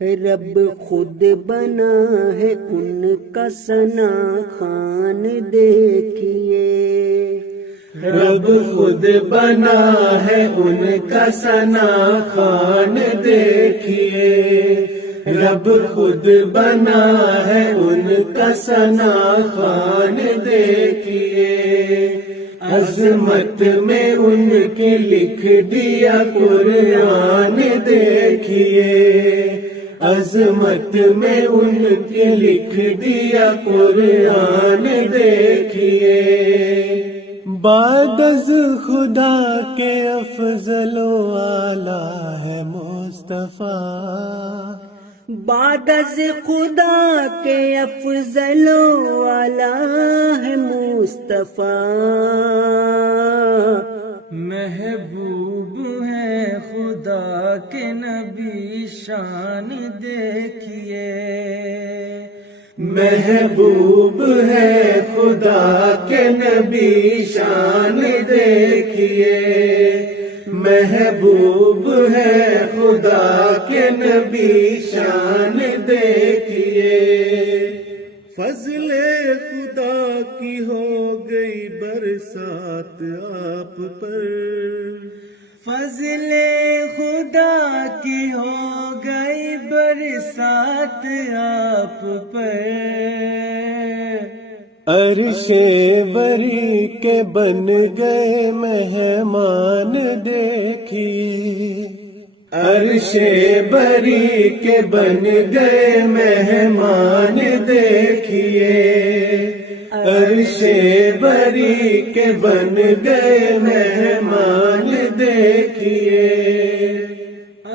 رب خود بنا ہے ان کا ثنا خوان دیکھیے، رب خود بنا ہے ان کا ثنا خوان دیکھیے، رب خود بنا ہے ان کا ثنا خوان دیکھیے، عظمت میں ان کی لکھ دیا قرآن دیکھیے، عظمت میں ان کی لکھ دیا قرآن دیکھیے، بعد از خدا کے افضل و اعلیٰ ہے مصطفیٰ، بعد از خدا کے افضل و اعلیٰ ہے مصطفیٰ، محبوب ہے خدا کے نبی شان دیکھیے، محبوب ہے خدا کے نبی شان دیکھیے، محبوب ہے خدا کے نبی شان دیکھیے، فضل خدا کی ہو گئی برسات آپ پر، فضل خدا کی ہو گئی برسات آپ پر، عرش بری کے بن گئے مہمان دیکھیے، عرش بری کے بن گئے مہمان دیکھیے، عرش بری کے بن گئے مہمان دیکھیے،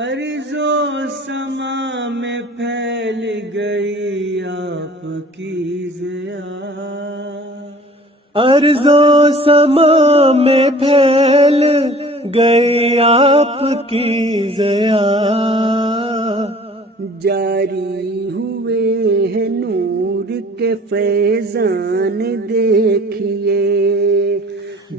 ارض و سما میں پھیل گئی آپ کی ضیا، ارض و سما میں پھیل گئی آپ کی ضیا، جاری ہوئے ہیں نور کے فیضان دیکھیے،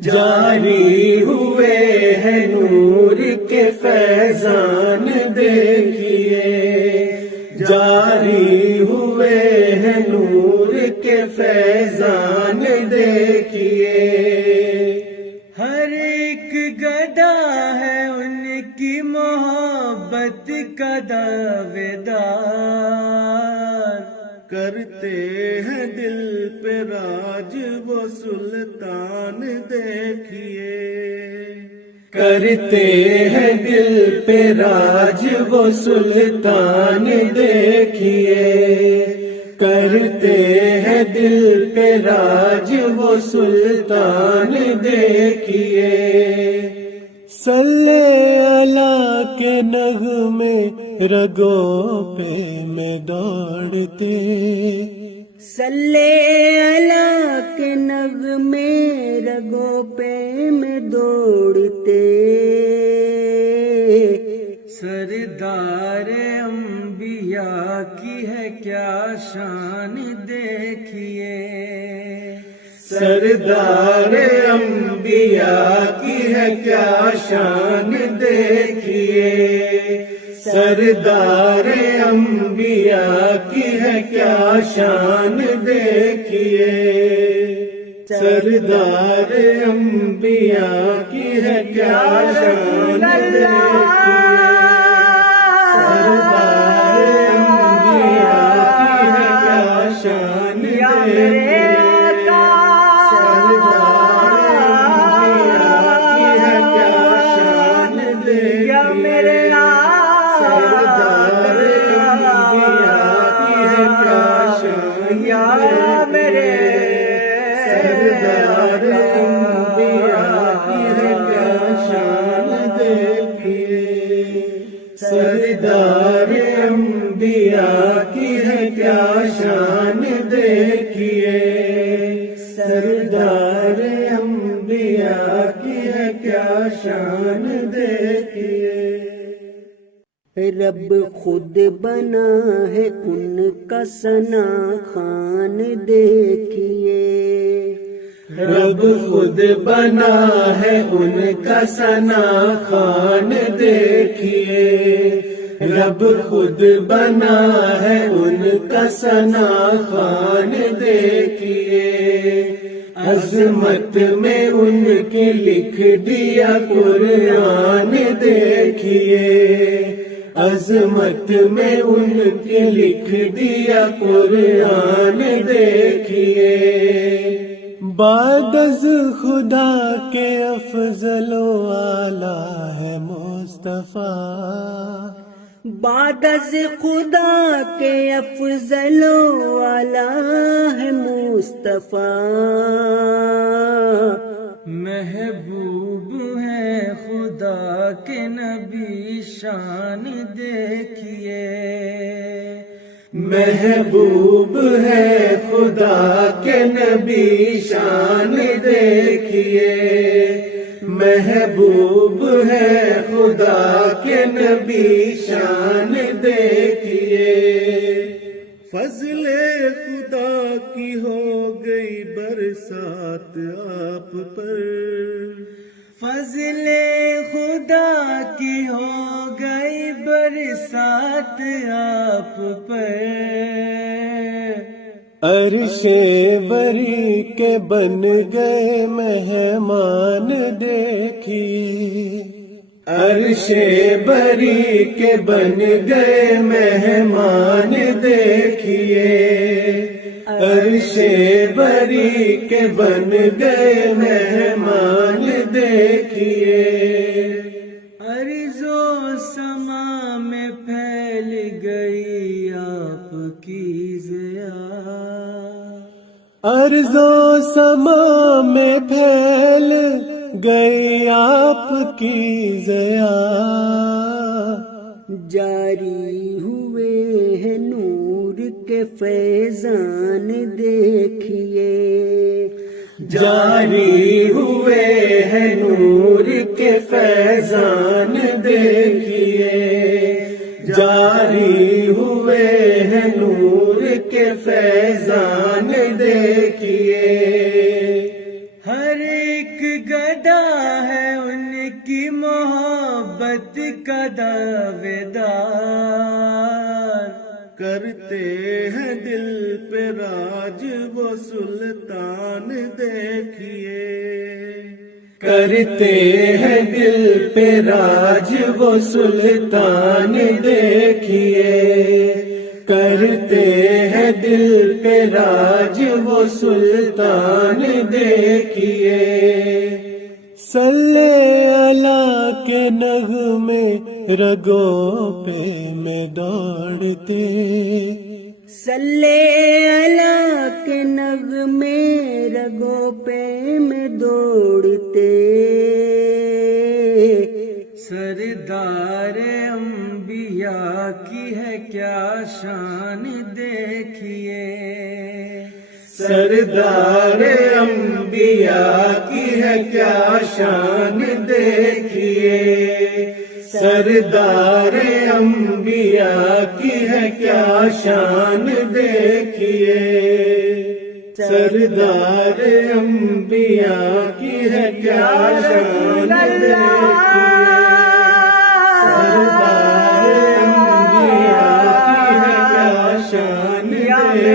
جاری ہوئے ہیں نور کے فیضان دیکھیے، جاری ہوئے ہیں نور کے فیضان دیکھیے، ہر ایک گدا ہے ان کی محبت کا دعویدار، کرتے ہیں دل پہ راج وہ سلطان دیکھیے، کرتے ہیں دل پہ راج وہ سلطان دیکھیے، کرتے ہیں دل پہ راج وہ سلطان دیکھیے، صلی اللہ کے نغمے رگوں پہ میں دوڑتے، صلی اللہ کے نغمے رگوں پہ میں دوڑتے، سردار انبیاء کی ہے کیا شان دیکھیے، سردار انبیاء کی ہے کیا شان دیکھیے، سردار انبیاء کی ہے کیا شان دیکھیے، سردار انبیاء کی ہے کیا شان دیکھیے، سردار انبیاء کی ہے کیا شان دیکھیے، سردار انبیاء کی ہے کیا شان دیکھیے، سردار انبیاء کی ہے کیا شان دیکھیے، سردار انبیاء کی ہے کیا شان دیکھیے، رب خود بنا ہے ان کا ثنا خوان دیکھیے، رب خود بنا ہے ان کا ثنا خوان دیکھیے، رب خود بنا ہے ان کا ثنا خوان دیکھیے، عظمت میں ان کی لکھ دیا قرآن دیکھیے، عظمت میں ان کی لکھ دیا قرآن دیکھیے، بعد از خدا کے افضل و اعلیٰ ہے مصطفیٰ، بعد از خدا کے افضل و اعلیٰ ہے مصطفیٰ، محبوب ہے خدا کے نبی شان دیکھیے، محبوب ہے خدا کے نبی شان دیکھیے، محبوب ہے خدا کے نبی شان دیکھیے، فضل خدا کی ہو گئی برسات آپ پر، فضل خدا کی ہو گئی برسات آپ پر، عرش بری کے بن گئے مہمان دیکھیے، عرش بری کے بن گئے مہمان دیکھیے، عرش بری کے بن گئے مہمان دیکھیے، ارض و سما میں پھیل گئی آپ کی ضیا، ارض و سما میں پھیل گئی آپ کی ضیا، جاری ہوئے ہیں نور کے فیضان دیکھیے، جاری ہوئے ہیں نور کے فیضان دیکھیے، جاری ہوئے ہیں نور کے فیضان دیکھیے، ہر ایک گدا ہے ان کی محبت کا دعویدار، کرتے ہیں دل پہ راج وہ سلطان دیکھیے، کرتے ہیں دل پہ راج وہ سلطان دیکھیے، کرتے ہیں دل پہ راج وہ سلطان دیکھیے، صلی اللہ کے نغمے رگوں پہ میں دوڑتے، صلی اللہ کے نغمے رگوں پہ میں دوڑتے، سردار انبیاء کی ہے کیا شان دیکھیے، سردار انبیاء کی ہے کیا شان دیکھیے، سردار انبیاء کی ہے کیا شان دیکھیے، سردار انبیاء کی ہے کیا شان دیکھیے، سردار انبیاء کی ہے کیا شان دیکھیے،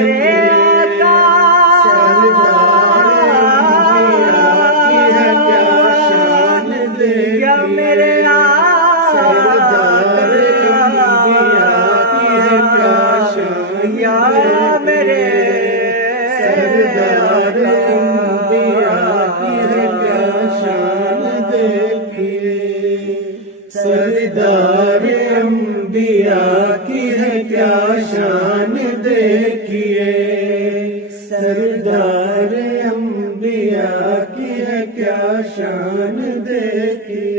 سردار انبیاء کی ہے کیا شان دیکھیے، سردار انبیاء کی ہے کیا شان دیکھیے، سردار انبیاء کی ہے کیا شان دیکھیے۔